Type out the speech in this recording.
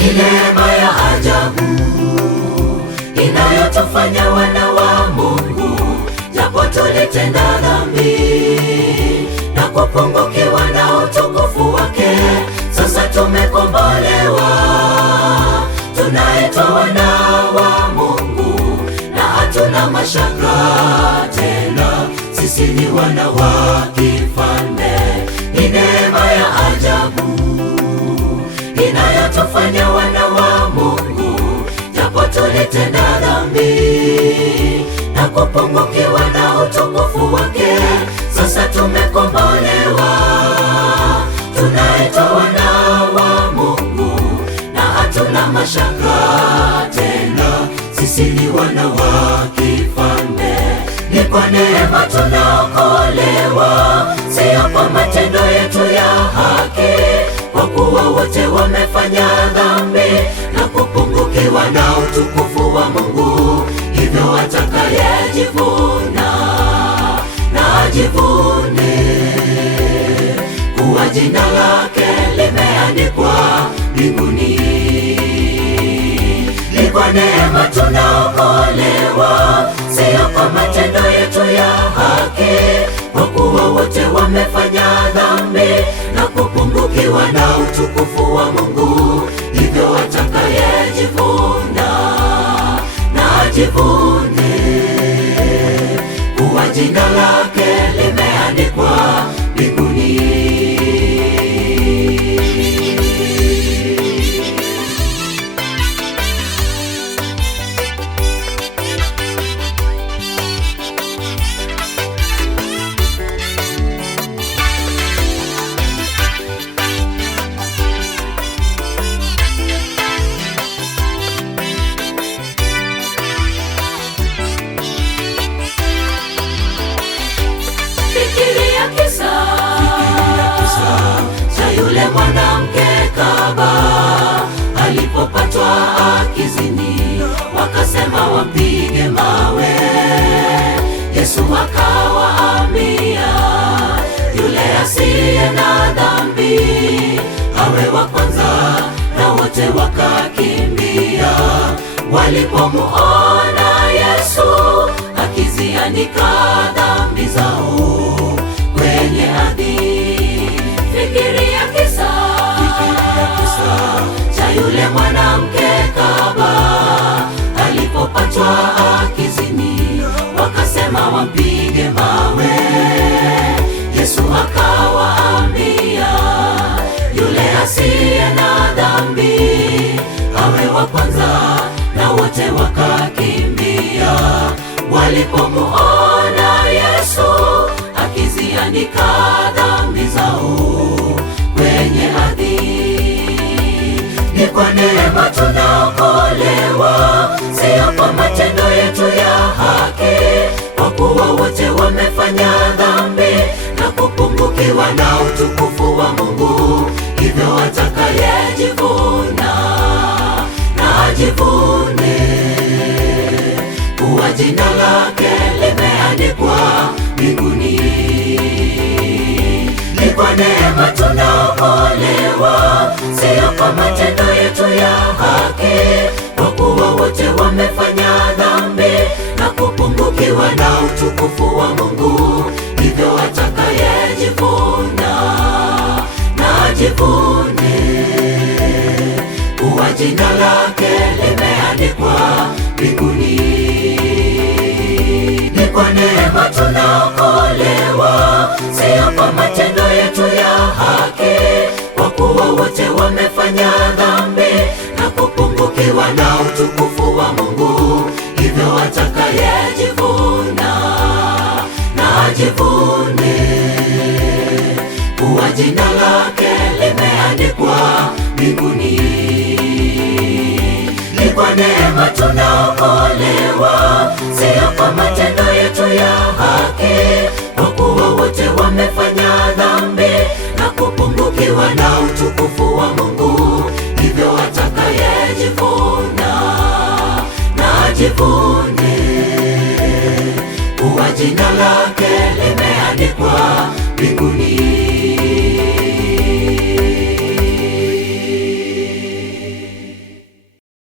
Ni neema ya ajabu inayotufanya wana wa Mungu, japo tulitenda dhambi na kupungukiwa na utukufu wake. Sasa tumekombolewa, tunaitwa wana wa Mungu, na hatuna mashaka tena, sisi ni wana wa kifalme. Ni neema ya ajabu inayotufanya wana wa Mungu, japo tulitenda dhambi na kupungukiwa na utukufu wake. Sasa tumekombolewa, tunaitwa wana wa Mungu, na hatuna mashaka tena, sisi ni wana wa kifalme. Ni kwa neema tunaokolewa, sio kwa matendo yetu ya haki, kwa kuwa wote wamefanya dhambi na kupungukiwa na utukufu wa Mungu. Hivyo atakayejivuna na ajivune kuwa jina lake limeandikwa mbinguni. Ni kwa neema tunaokolewa, sio kwa matendo yetu ya haki, kwa kuwa wote wamefanya dhambi na kupungukiwa na utukufu wa Mungu. Hivyo atakayejivuna na ajivune kuwa jina lake limeandikwa mbinguni. Mwanamke kahaba alipopatwa akizini, wakasema wampige mawe. Yesu akawaambia, yule asiye na dhambi awe wa kwanza, na wote wakakimbia. Walipomuona Yesu akizianika dhambi zao kwenye ardhi. Fikiria kisa cha yule mwanamke kahaba alipopatwa akizini, wakasema wampige mawe. Yesu akawaambia, yule asiye na dhambi awe wa kwanza, na wote wakakimbia. Walipomuona Yesu akizianika dhambi zao kwenye ardhi. Ni kwa neema tunaokolewa, sio kwa matendo yetu ya haki, kwa kuwa wote wamefanya dhambi na kupungukiwa na utukufu wa Mungu. Hivyo atakayejivuna na ajivune kuwa jina lake limeandikwa mbinguni. Ni kwa neema tunaokolewa, sio kwa matendo yetu ya haki, kwa kuwa wote wamefanya dhambi na kupungukiwa na utukufu wa Mungu. Hivyo atakayejivuna na ajivune kuwa jina lake limeandikwa mbinguni. Ni kwa neema tunaokolewa, sio kwa matendo yetu ya haki, kwa kuwa wote wamefanya dhambi na kupungukiwa na utukufu wa Mungu. Hivyo atakayejivuna na ajivune kuwa jina lake limeandikwa mbinguni. Ni kwa neema tunaokolewa,